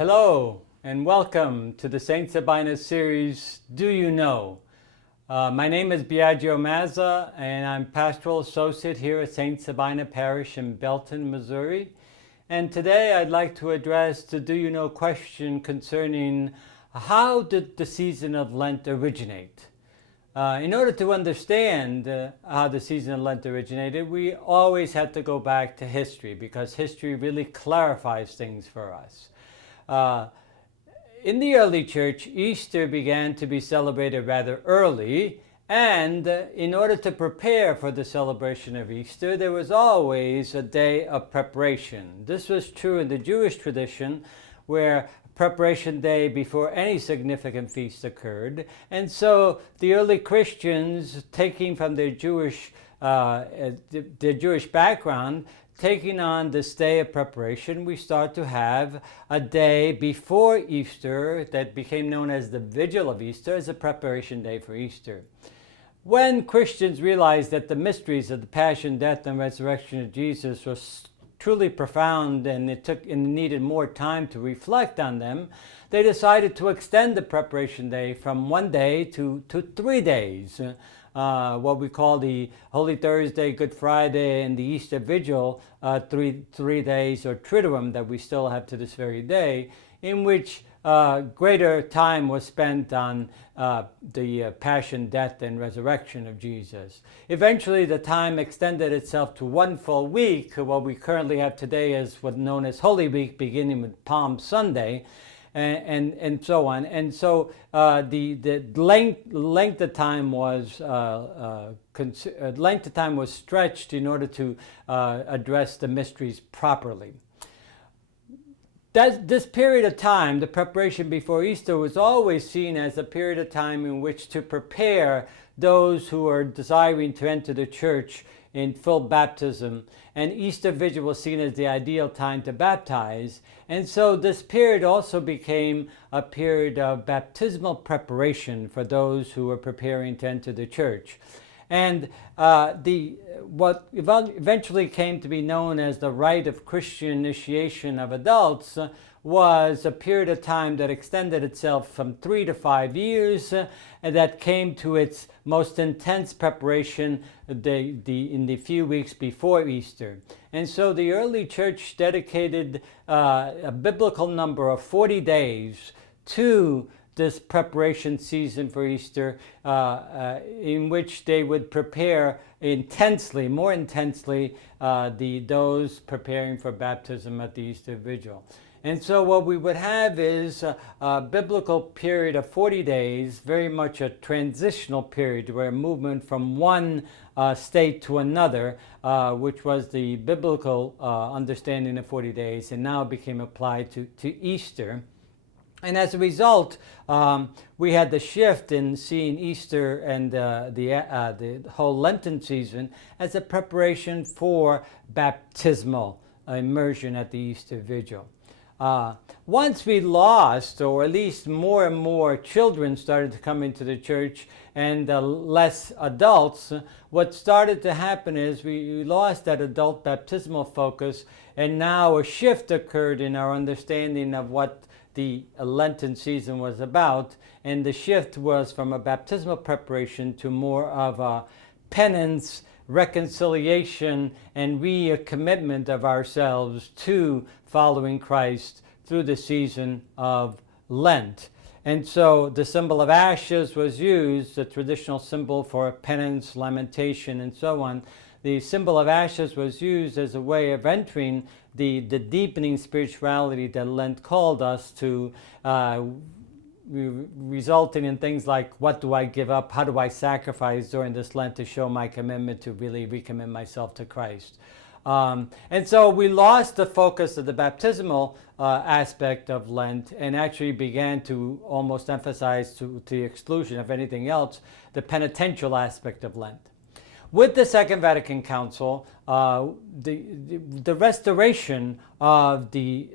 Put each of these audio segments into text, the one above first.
Hello and welcome to the Saint Sabina series, Do You Know? My name is Biagio Mazza and I'm Pastoral Associate here at Saint Sabina Parish in Belton, Missouri. And today I'd like to address the Do You Know question concerning how did the season of Lent originate? In order to understand how the season of Lent originated, we always have to go back to history because history really clarifies things for us. In the early church, Easter began to be celebrated rather early, and in order to prepare for the celebration of Easter, there was always a day of preparation. This was true in the Jewish tradition, where preparation day before any significant feast occurred. And so the early Christians, taking from their Jewish background, taking on this day of preparation, we start to have a day before Easter that became known as the Vigil of Easter as a preparation day for Easter. When Christians realized that the mysteries of the passion, death, and resurrection of Jesus was truly profound and it needed more time to reflect on them, they decided to extend the preparation day from 1 day to 3 days. What we call the Holy Thursday, Good Friday, and the Easter Vigil, three days, or Triduum, that we still have to this very day, in which greater time was spent on the passion, death, and resurrection of Jesus. Eventually, the time extended itself to 1 full week. What we currently have today is what's known as Holy Week, beginning with Palm Sunday, and so on. And so the length of time was stretched in order to address the mysteries properly. This period of time, the preparation before Easter, was always seen as a period of time in which to prepare those who are desiring to enter the church in full baptism. And Easter Vigil was seen as the ideal time to baptize. And so this period also became a period of baptismal preparation for those who were preparing to enter the church. And what eventually came to be known as the Rite of Christian initiation of adults was a period of time that extended itself from 3 to 5 years, and that came to its most intense preparation in the few weeks before Easter. And so the early church dedicated a biblical number of 40 days to this preparation season for Easter, in which they would prepare more intensely, those preparing for baptism at the Easter Vigil. And so what we would have is a biblical period of 40 days, very much a transitional period, where movement from one state to another, which was the biblical understanding of 40 days, and now became applied to Easter. And as a result, we had the shift in seeing Easter and the whole Lenten season as a preparation for baptismal immersion at the Easter Vigil. Once we lost, or at least more and more children started to come into the church and less adults, what started to happen is we lost that adult baptismal focus, and now a shift occurred in our understanding of what the Lenten season was about, and the shift was from a baptismal preparation to more of a penance, reconciliation, and recommitment of ourselves to following Christ through the season of Lent. And so the symbol of ashes was used, the traditional symbol for penance, lamentation, and so on. The symbol of ashes was used as a way of entering the deepening spirituality that Lent called us to, resulting in things like, what do I give up? How do I sacrifice during this Lent to show my commitment to really recommit myself to Christ? And so we lost the focus of the baptismal aspect of Lent, and actually began to almost emphasize, to the exclusion of anything else, the penitential aspect of Lent. With the Second Vatican Council, the restoration of the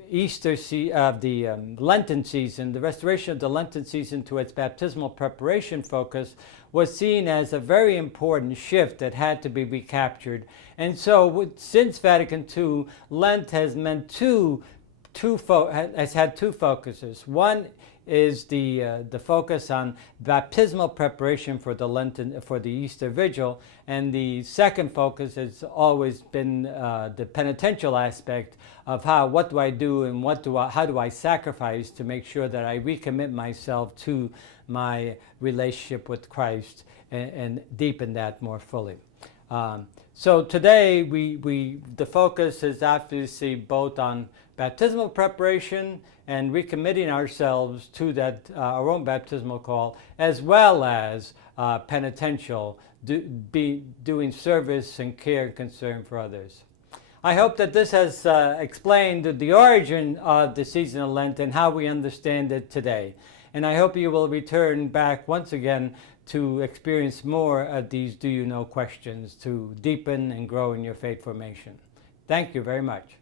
Lenten season, the restoration of the Lenten season to its baptismal preparation focus, was seen as a very important shift that had to be recaptured. And so, since Vatican II, Lent has meant two has had two focuses. One is the focus on baptismal preparation for the Lenten, for the Easter Vigil, and the second focus has always been the penitential aspect of what do I do and how do I sacrifice to make sure that I recommit myself to my relationship with Christ and deepen that more fully. So today the focus is obviously both on baptismal preparation and recommitting ourselves to that our own baptismal call, as well as penitential, doing service and care and concern for others. I hope that this has explained the origin of the season of Lent and how we understand it today. And I hope you will return back once again to experience more of these Do You Know questions to deepen and grow in your faith formation. Thank you very much.